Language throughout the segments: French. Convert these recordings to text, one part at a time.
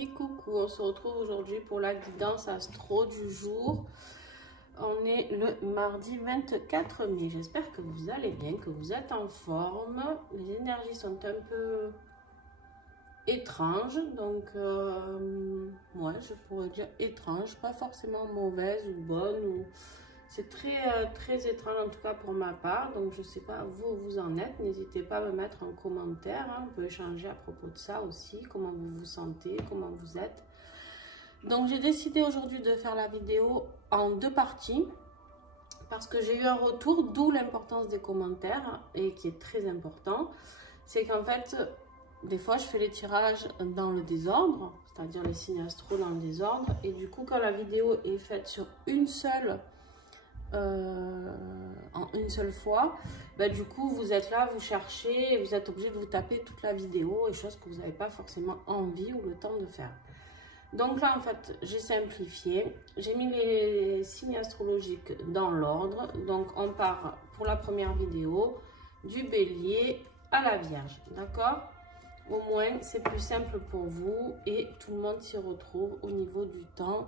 amis, coucou, on se retrouve aujourd'hui pour la guidance astro du jour. On est le mardi 24 mai, j'espère que vous allez bien, que vous êtes en forme. Les énergies sont un peu étranges, donc ouais, je pourrais dire étranges, pas forcément mauvaises ou bonnes, ou... c'est très étrange en tout cas pour ma part, donc je sais pas vous où vous en êtes, n'hésitez pas à me mettre en commentaire, hein. On peut échanger à propos de ça aussi, comment vous vous sentez, comment vous êtes. Donc j'ai décidé aujourd'hui de faire la vidéo en deux parties, parce que j'ai eu un retour, d'où l'importance des commentaires, et qui est très important, c'est qu'en fait, des fois je fais les tirages dans le désordre, c'est-à-dire les signes astro dans le désordre, et du coup quand la vidéo est faite sur une seule en une seule fois, bah, du coup vous êtes là, vous cherchez et vous êtes obligé de vous taper toute la vidéo, et chose que vous n'avez pas forcément envie ou le temps de faire. Donc là en fait j'ai simplifié, j'ai mis les signes astrologiques dans l'ordre. Donc on part pour la première vidéo du Bélier à la Vierge, d'accord? Au moins c'est plus simple pour vous et tout le monde s'y retrouve au niveau du temps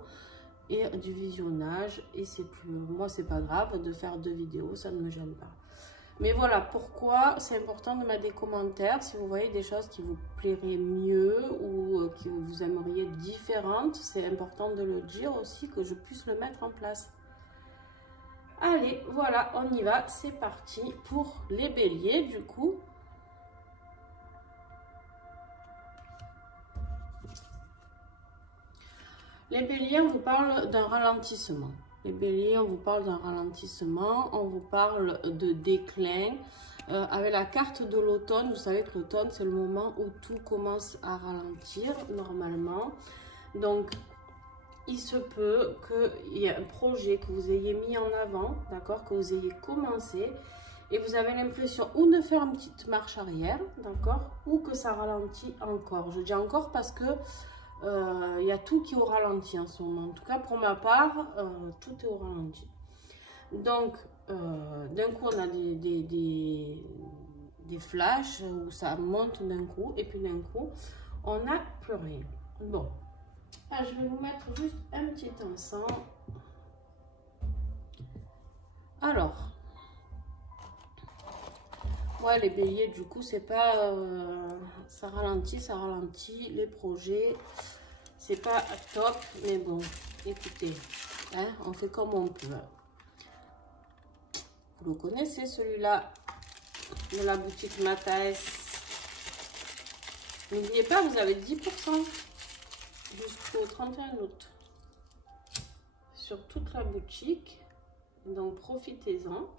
et du visionnage, et c'est plus, moi c'est pas grave de faire deux vidéos, ça ne me gêne pas. Mais voilà pourquoi c'est important de mettre des commentaires si vous voyez des choses qui vous plairaient mieux ou que vous aimeriez différentes. C'est important de le dire aussi, que je puisse le mettre en place. Allez, voilà, on y va, c'est parti pour les béliers du coup. Les béliers, on vous parle d'un ralentissement. Les béliers, on vous parle d'un ralentissement, on vous parle de déclin. Avec la carte de l'automne, vous savez que l'automne, c'est le moment où tout commence à ralentir normalement. Donc, il se peut qu'il y ait un projet que vous ayez mis en avant, d'accord, que vous ayez commencé, et vous avez l'impression ou de faire une petite marche arrière, d'accord, ou que ça ralentit encore. Je dis encore parce que il y a tout qui est au ralenti en ce moment. En tout cas, pour ma part, tout est au ralenti. Donc, d'un coup, on a des flashs où ça monte d'un coup, et puis d'un coup, on n'a plus rien. Bon, je vais vous mettre juste un petit encens. Alors, ouais, les béliers, du coup, c'est pas... ça ralentit les projets. C'est pas top, mais bon, écoutez, hein, on fait comme on peut. Vous le connaissez, celui-là, de la boutique Mataes. N'oubliez pas, vous avez 10% jusqu'au 31 août sur toute la boutique. Donc, profitez-en.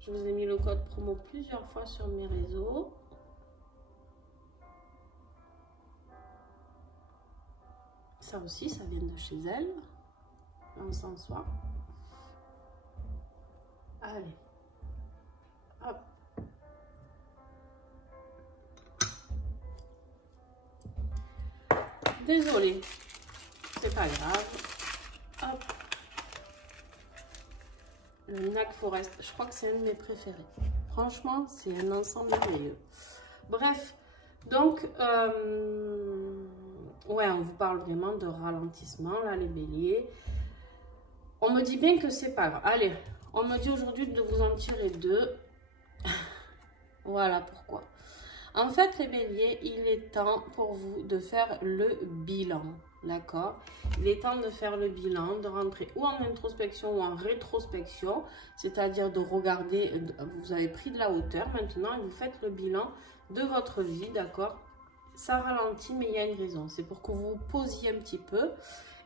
Je vous ai mis le code promo plusieurs fois sur mes réseaux. Ça aussi, ça vient de chez elle. L'encensoir. Allez. Hop. Désolée. C'est pas grave. Hop. Le Nac Forest. Je crois que c'est un de mes préférés. Franchement, c'est un ensemble merveilleux. Bref. Donc, ouais, on vous parle vraiment de ralentissement, là, les béliers. On me dit bien que c'est pas grave. Allez, on me dit aujourd'hui de vous en tirer deux. Voilà pourquoi. En fait, les béliers, il est temps pour vous de faire le bilan, d'accord? Il est temps de faire le bilan, de rentrer ou en introspection ou en rétrospection, c'est-à-dire de regarder, vous avez pris de la hauteur maintenant et vous faites le bilan de votre vie, d'accord? Ça ralentit, mais il y a une raison. C'est pour que vous vous posiez un petit peu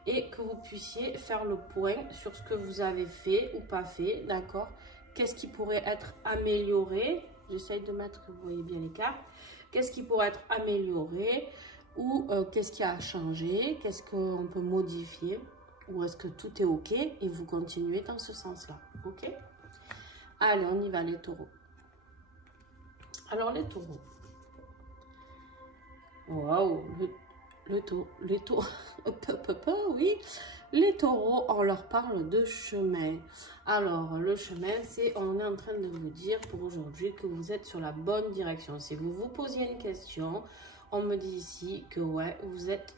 et que vous puissiez faire le point sur ce que vous avez fait ou pas fait, d'accord? Qu'est-ce qui pourrait être amélioré? J'essaye de mettre, vous voyez bien les cartes. Qu'est-ce qui pourrait être amélioré? Ou qu'est-ce qui a changé? Qu'est-ce qu'on peut modifier? Ou est-ce que tout est OK? Et vous continuez dans ce sens-là, OK? Allez, on y va les taureaux. Alors les taureaux. Waouh, les taureaux, oui, les taureaux, on leur parle de chemin. Alors, le chemin, c'est, on est en train de vous dire pour aujourd'hui que vous êtes sur la bonne direction. Si vous vous posiez une question, on me dit ici que ouais, vous êtes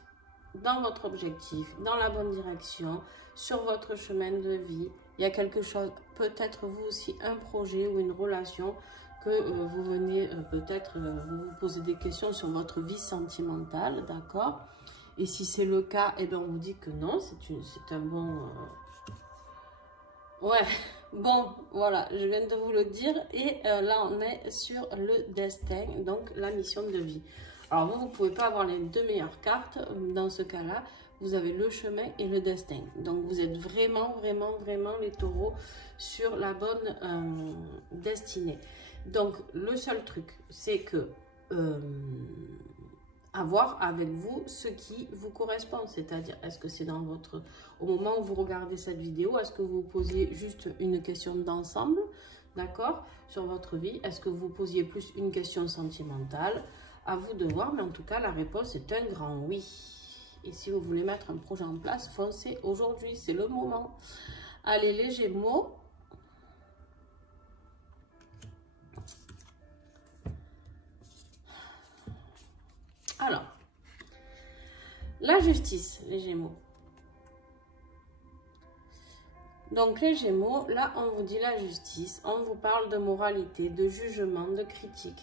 dans votre objectif, dans la bonne direction, sur votre chemin de vie. Il y a quelque chose, peut-être vous aussi, un projet ou une relation que vous venez peut-être vous poser des questions sur votre vie sentimentale, d'accord? Et si c'est le cas, eh bien on vous dit que non, c'est un bon... Ouais, bon, voilà, je viens de vous le dire. Et là, on est sur le destin, donc la mission de vie. Alors vous ne pouvez pas avoir les deux meilleures cartes. Dans ce cas-là, vous avez le chemin et le destin. Donc vous êtes vraiment les taureaux sur la bonne destinée. Donc le seul truc, c'est que avoir avec vous ce qui vous correspond, c'est-à-dire est-ce que c'est dans votre, au moment où vous regardez cette vidéo, est-ce que vous posiez juste une question d'ensemble, d'accord, sur votre vie, est-ce que vous posiez plus une question sentimentale, à vous de voir, mais en tout cas la réponse est un grand oui. Et si vous voulez mettre un projet en place, foncez aujourd'hui, c'est le moment. Allez les Gémeaux. Alors, la justice, les Gémeaux. Donc, les Gémeaux, là, on vous dit la justice, on vous parle de moralité, de jugement, de critique.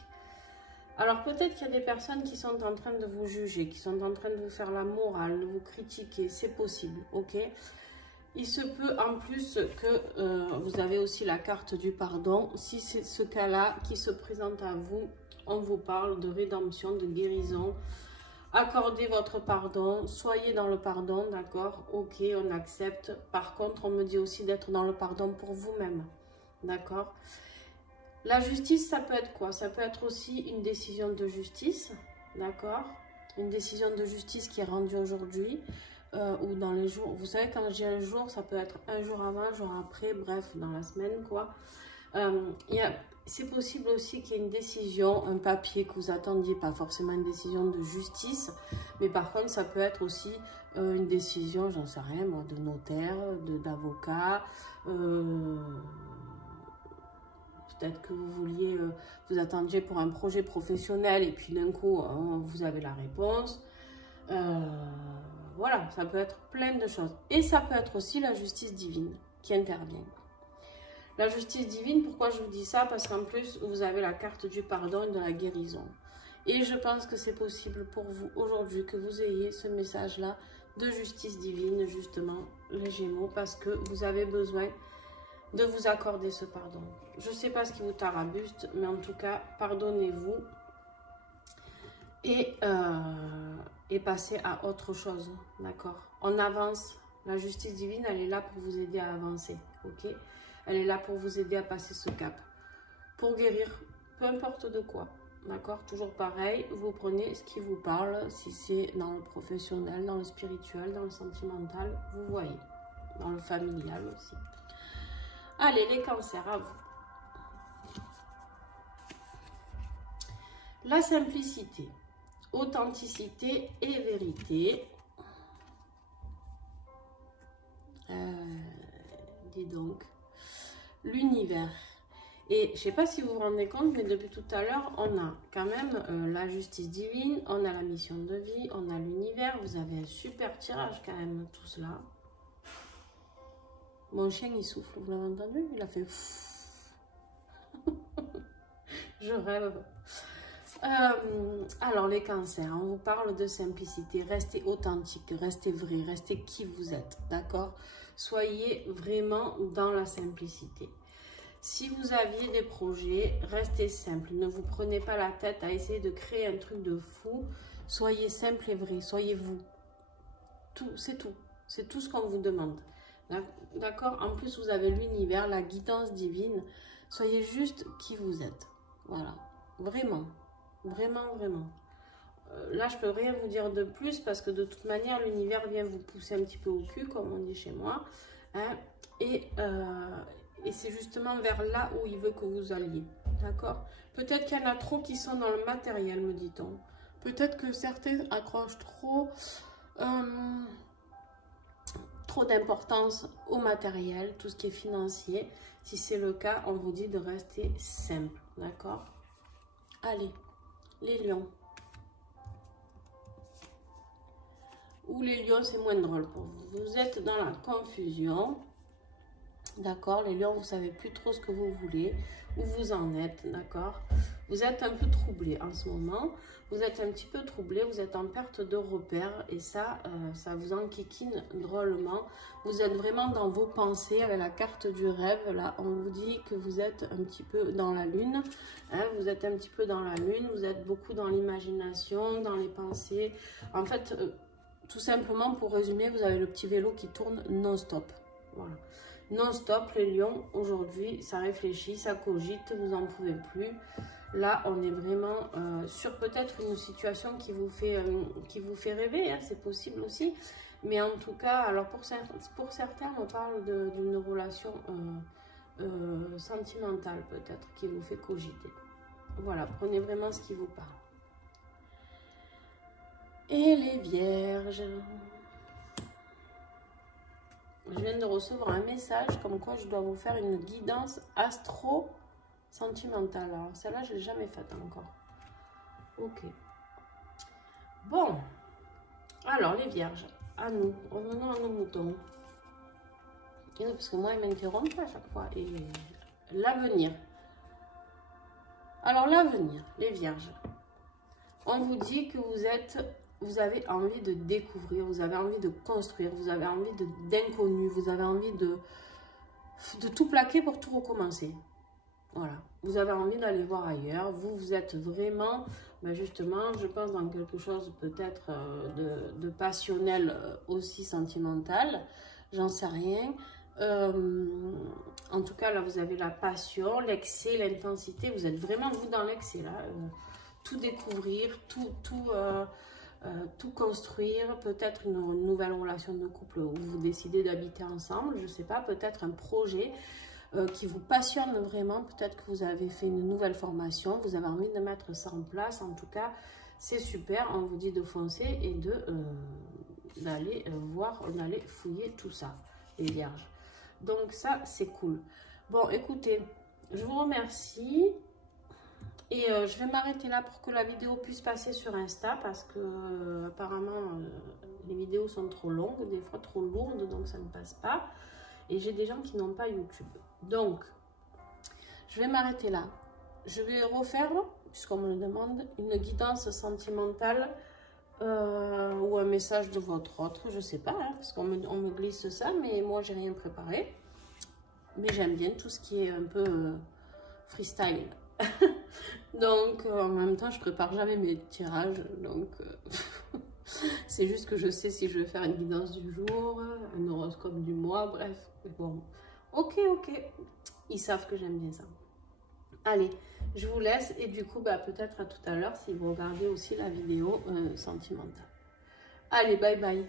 Alors, peut-être qu'il y a des personnes qui sont en train de vous juger, qui sont en train de vous faire la morale, de vous critiquer, c'est possible, ok? Il se peut en plus que vous avez aussi la carte du pardon. Si c'est ce cas-là qui se présente à vous, on vous parle de rédemption, de guérison. Accordez votre pardon, soyez dans le pardon, d'accord? Ok, on accepte. Par contre, on me dit aussi d'être dans le pardon pour vous-même, d'accord? La justice, ça peut être quoi? Ça peut être aussi une décision de justice, d'accord? Une décision de justice qui est rendue aujourd'hui ou dans les jours. Vous savez, quand j'ai un jour, ça peut être un jour avant, un jour après, bref, dans la semaine, quoi. C'est possible aussi qu'il y ait une décision, un papier que vous attendiez, pas forcément une décision de justice, mais par contre, ça peut être aussi une décision, j'en sais rien, moi, de notaire, d'avocat, peut-être que vous vouliez, vous attendiez pour un projet professionnel et puis d'un coup, vous avez la réponse. Voilà, ça peut être plein de choses. Et ça peut être aussi la justice divine qui intervient. La justice divine, pourquoi je vous dis ça? Parce qu'en plus, vous avez la carte du pardon et de la guérison. Et je pense que c'est possible pour vous aujourd'hui que vous ayez ce message-là de justice divine, justement, les Gémeaux, parce que vous avez besoin de vous accorder ce pardon. Je ne sais pas ce qui vous tarabuste, mais en tout cas, pardonnez-vous et passez à autre chose, d'accord? On avance. La justice divine, elle est là pour vous aider à avancer, ok? Elle est là pour vous aider à passer ce cap. Pour guérir, peu importe de quoi, d'accord? Toujours pareil, vous prenez ce qui vous parle, si c'est dans le professionnel, dans le spirituel, dans le sentimental, vous voyez. Dans le familial aussi. Allez, les cancers, à vous. La simplicité, authenticité et vérité. Dis donc. L'univers. Et je ne sais pas si vous vous rendez compte, mais depuis tout à l'heure, on a quand même la justice divine, on a la mission de vie, on a l'univers. Vous avez un super tirage quand même, tout cela. Mon chien, il souffle, vous l'avez entendu? Il a fait... Je rêve. Alors, les cancers, on vous parle de simplicité. Restez authentique, restez vrai, restez qui vous êtes, d'accord? Soyez vraiment dans la simplicité. Si vous aviez des projets, restez simple. Ne vous prenez pas la tête à essayer de créer un truc de fou. Soyez simple et vrai, soyez vous. C'est tout. C'est tout ce qu'on vous demande. D'accord? En plus, vous avez l'univers, la guidance divine. Soyez juste qui vous êtes. Voilà. Vraiment. Vraiment, vraiment. Là, je peux rien vous dire de plus parce que de toute manière, l'univers vient vous pousser un petit peu au cul, comme on dit chez moi. Hein, et c'est justement vers là où il veut que vous alliez. D'accord? Peut-être qu'il y en a trop qui sont dans le matériel, me dit-on. Peut-être que certains accrochent trop d'importance au matériel, tout ce qui est financier. Si c'est le cas, on vous dit de rester simple. D'accord? Allez, les lions. ou les lions, c'est moins drôle pour vous. Vous êtes dans la confusion. D'accord, les lions, vous savez plus trop ce que vous voulez, où vous en êtes, d'accord. Vous êtes un peu troublé en ce moment, vous êtes un petit peu troublé, vous êtes en perte de repères et ça, ça vous enquiquine drôlement. Vous êtes vraiment dans vos pensées avec la carte du rêve, là, on vous dit que vous êtes un petit peu dans la lune, hein, vous êtes un petit peu dans la lune, vous êtes beaucoup dans l'imagination, dans les pensées. En fait, tout simplement, pour résumer, vous avez le petit vélo qui tourne non-stop, voilà. Non-stop, les lions, aujourd'hui, ça réfléchit, ça cogite, vous n'en pouvez plus. Là, on est vraiment sur peut-être une situation qui vous fait rêver, hein, c'est possible aussi. Mais en tout cas, alors pour certains, on parle d'une relation sentimentale peut-être qui vous fait cogiter. Voilà, prenez vraiment ce qui vous parle. Et les vierges. Je viens de recevoir un message comme quoi je dois vous faire une guidance astro-sentimentale. Alors celle-là, je ne l'ai jamais faite encore. Ok. Bon. Alors, les vierges, à nous. Revenons à nos moutons. Parce que moi, ils m'interrompent à chaque fois. Et l'avenir. Alors, l'avenir, les vierges. On vous dit que vous avez envie de découvrir, vous avez envie de construire, vous avez envie d'inconnu, vous avez envie de tout plaquer pour tout recommencer. Voilà, vous avez envie d'aller voir ailleurs, vous êtes vraiment, ben justement, je pense dans quelque chose peut-être de passionnel, aussi sentimental, j'en sais rien. En tout cas, là, vous avez la passion, l'excès, l'intensité, vous êtes vraiment, vous, dans l'excès, là. Tout découvrir, tout construire, peut-être une nouvelle relation de couple où vous décidez d'habiter ensemble, je ne sais pas, peut-être un projet qui vous passionne vraiment, peut-être que vous avez fait une nouvelle formation, vous avez envie de mettre ça en place, en tout cas, c'est super, on vous dit de foncer et d'aller voir, d'aller fouiller tout ça, les vierges. Donc ça, c'est cool. Bon, écoutez, je vous remercie. Et je vais m'arrêter là pour que la vidéo puisse passer sur Insta parce que apparemment les vidéos sont trop longues, des fois trop lourdes, donc ça ne passe pas. Et j'ai des gens qui n'ont pas YouTube. Donc, je vais m'arrêter là. Je vais refaire, puisqu'on me le demande, une guidance sentimentale ou un message de votre autre, je ne sais pas, hein, parce qu'on me glisse ça, mais moi j'ai rien préparé. Mais j'aime bien tout ce qui est un peu freestyle. Donc en même temps je prépare jamais mes tirages, donc c'est juste que je sais si je vais faire une guidance du jour, un horoscope du mois, bref. Bon, ok, ils savent que j'aime bien ça. Allez, je vous laisse et du coup bah, peut-être à tout à l'heure si vous regardez aussi la vidéo sentimentale. Allez, bye bye.